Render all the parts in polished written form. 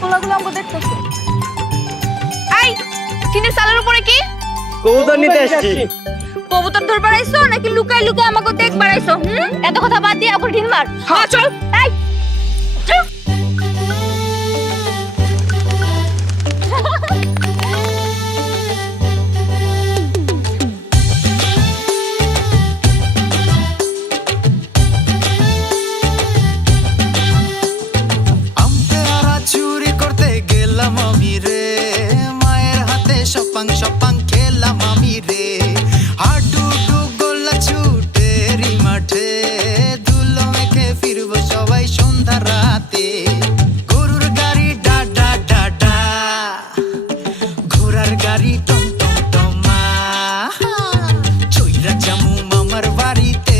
পোলাগুলো আমাকে দেখতেছে। এই টিনের চালের উপরে কি? কবুতর নিতে এসেছি। কবুতর ধরবার আইছো নাকি লুকাই লুকাই আমাকে দেখবার আইছো? এত কথা বাদ দিয়ে এখন ঢিল মার। হ্যাঁ চল। এই চল। চুরি করতে গেলাম আমি রে, মায়ের হাতে সপাং সপাং খেলাম আমি রে। হাডুডু গোল্লা ছুটেরি মাঠে, ধুলো মেখে ফিরবো সবাই সন্ধ্যা রাতে। গরুর গাড়ি ডা ডা ডা ডা, ঘোড়ার গাড়ি টম টম টমা, চইরা জামু মামার বাড়িতে,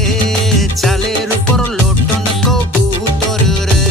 চালের উপর লোটন কবুতর রে।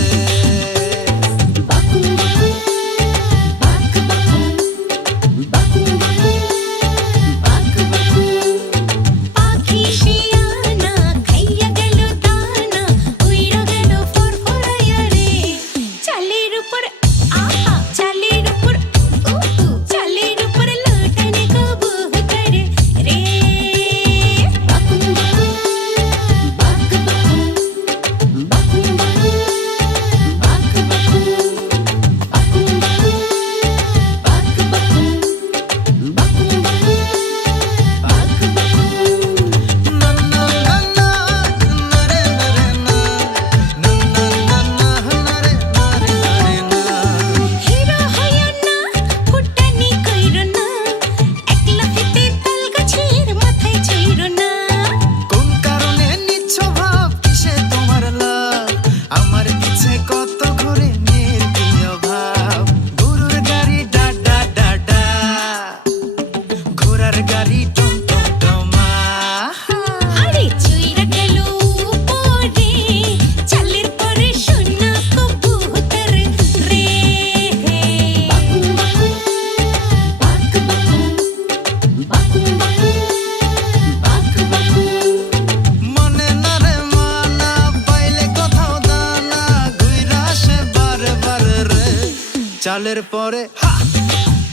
চালের পরে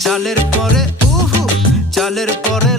চালের পরে চালের পরে